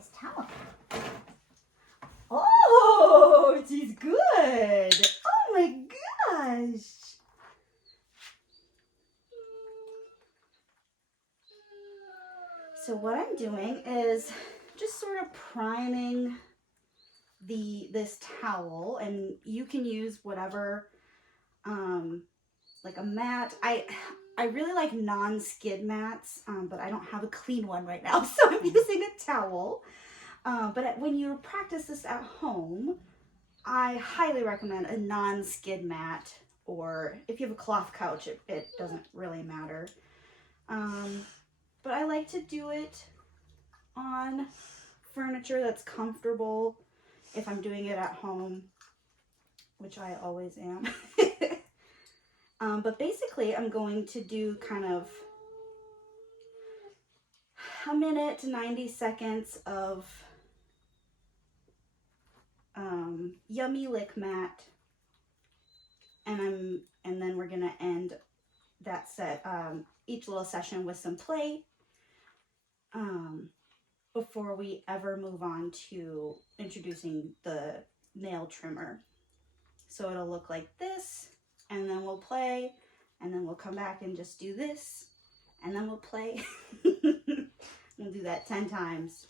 this towel. Oh, she's good. Oh my gosh. So what I'm doing is just sort of priming this towel, and you can use whatever, like a mat. I really like non-skid mats, but I don't have a clean one right now, so I'm using a towel. But when you practice this at home, I highly recommend a non-skid mat, or if you have a cloth couch, it doesn't really matter. But I like to do it on furniture that's comfortable if I'm doing it at home, which I always am. But basically, I'm going to do kind of a minute to 90 seconds of yummy lick mat, and then we're gonna end that set, each little session with some play, before we ever move on to introducing the nail trimmer. So it'll look like this, and then we'll play, and then we'll come back and just do this, and then we'll play. We'll do that 10 times.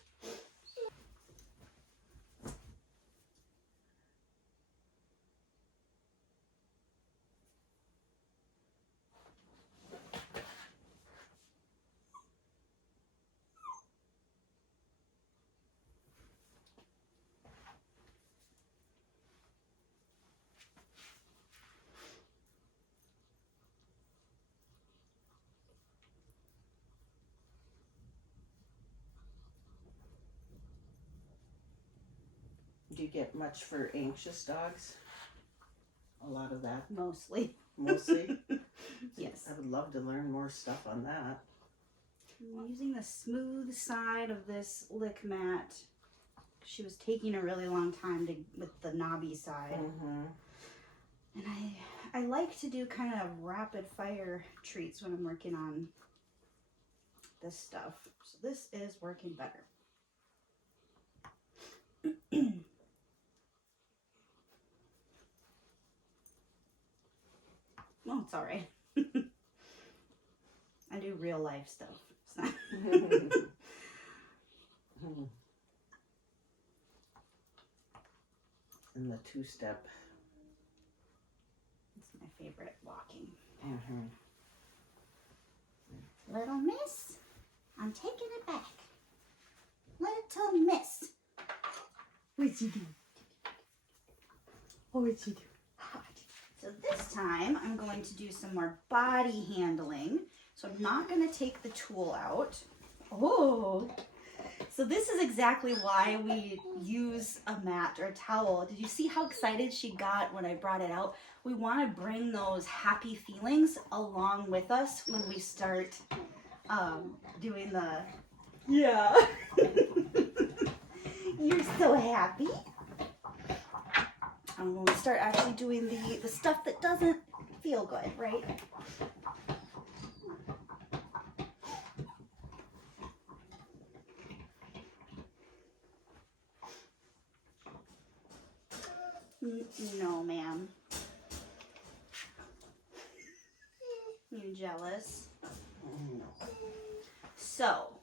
Do you get much for anxious dogs? A lot of that? Mostly. Mostly? Yes. I would love to learn more stuff on that. I'm using the smooth side of this lick mat. She was taking a really long time with the knobby side. Mm-hmm. And I like to do kind of rapid fire treats when I'm working on this stuff. So this is working better. Oh, it's all right. I do real life stuff. So. And the two-step. It's my favorite walking. Mm-hmm. Little miss, I'm taking it back. Little miss. What'd you do? Oh, what'd you do? So this time I'm going to do some more body handling. So I'm not going to take the tool out. Oh, so this is exactly why we use a mat or a towel. Did you see how excited she got when I brought it out? We want to bring those happy feelings along with us when we start doing the, yeah. You're so happy. When we start actually doing the stuff that doesn't feel good, right? No, ma'am. You jealous? So,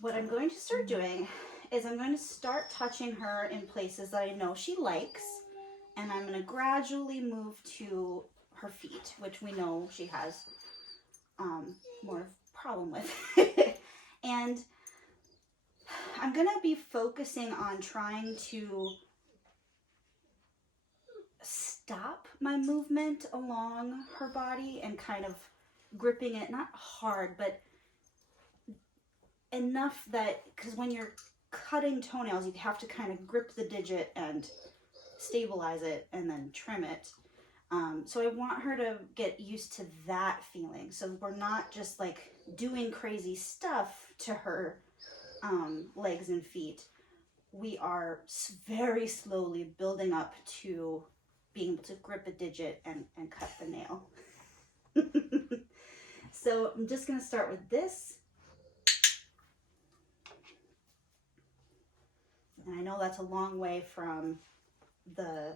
what I'm going to start doing is I'm going to start touching her in places that I know she likes, and I'm going to gradually move to her feet, which we know she has more problem with. And I'm going to be focusing on trying to stop my movement along her body and kind of gripping it, not hard, but enough that, because when you're cutting toenails, you have to kind of grip the digit and stabilize it and then trim it. So I want her to get used to that feeling. So we're not just like doing crazy stuff to her legs and feet. We are very slowly building up to being able to grip a digit and cut the nail. So I'm just going to start with this. know that's a long way from the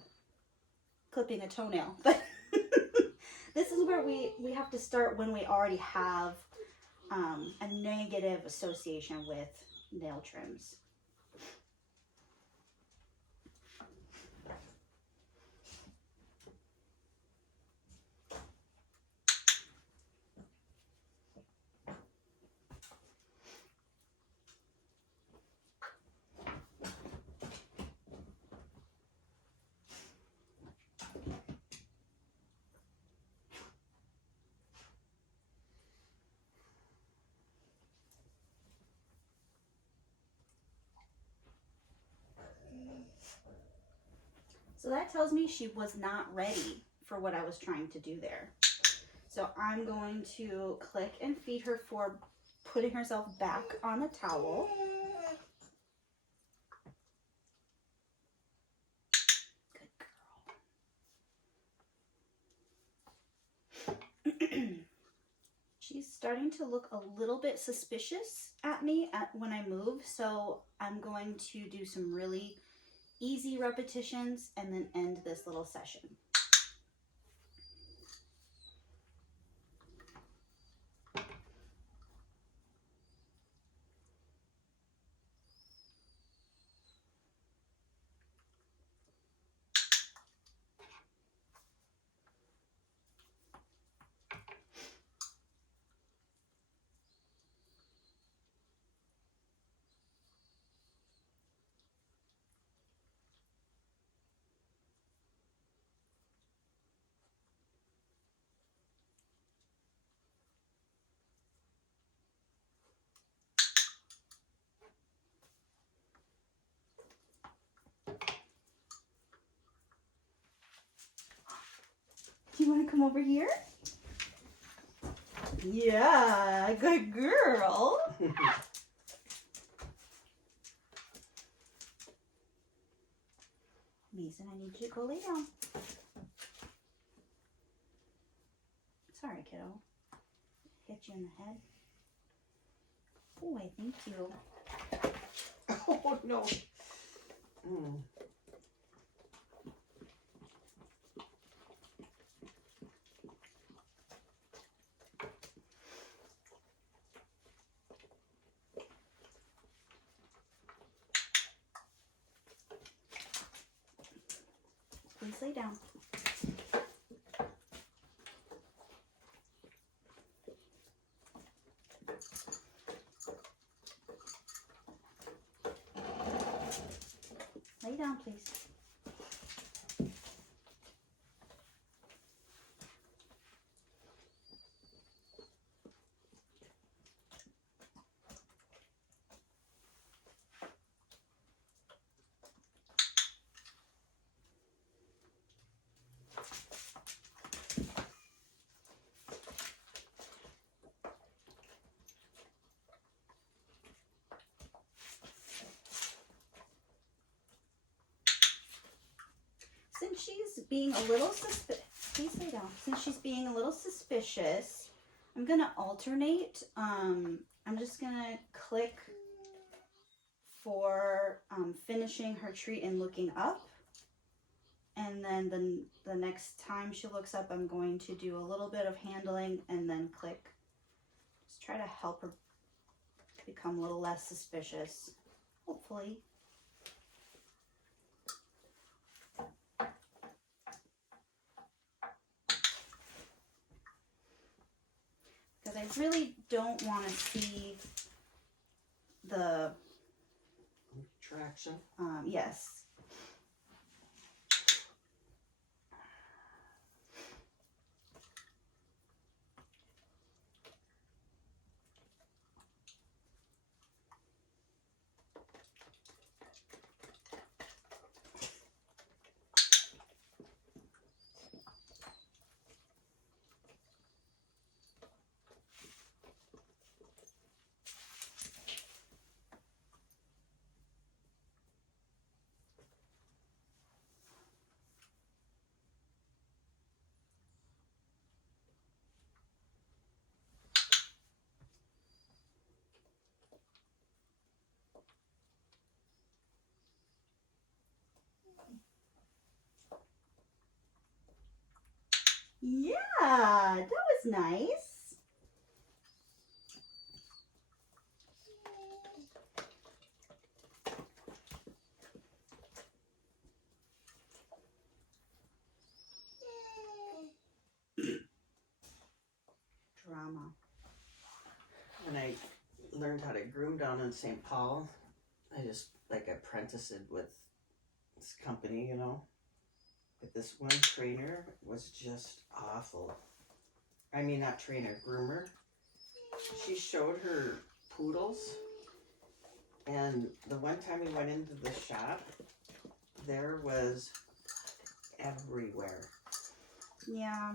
clipping a toenail, but this is where we have to start when we already have a negative association with nail trims. So that tells me she was not ready for what I was trying to do there. So I'm going to click and feed her for putting herself back on the towel. Good girl. She's starting to look a little bit suspicious at me when I move, so I'm going to do some really easy repetitions and then end this little session. Do you want to come over here? Yeah, good girl. Mason, I need you to go lay down. Sorry, kiddo. Hit you in the head. Oh, I thank you. Oh no. Please lay down. Lay down, please. Since she's being a little please lay down. Since she's being a little suspicious, I'm gonna alternate. I'm just gonna click for finishing her treat and looking up, and then the next time she looks up, I'm going to do a little bit of handling and then click. Just try to help her become a little less suspicious, hopefully. Because I really don't want to see the Traction. yes. that was nice. Drama. When I learned how to groom down in St. Paul, I just like apprenticed with this company, you know. But this one trainer was just awful. I mean, not trainer, groomer. She showed her poodles, and the one time we went into the shop, there was everywhere. Yeah,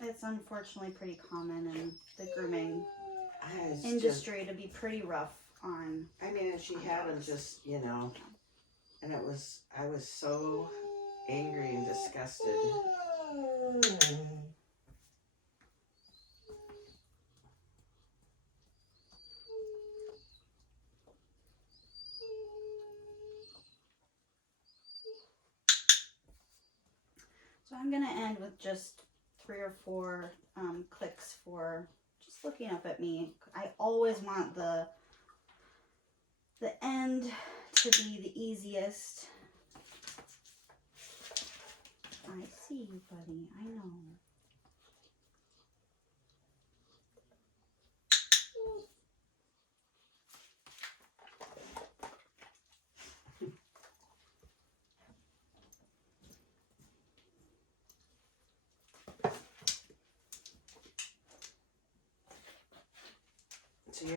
it's unfortunately pretty common in the grooming It's industry to be pretty rough on. I mean, and she had them just, you know, and I was so angry and disgusted. So I'm gonna end with just 3 or 4 clicks for just looking up at me. I always want the end to be the easiest. I see you, buddy. I know.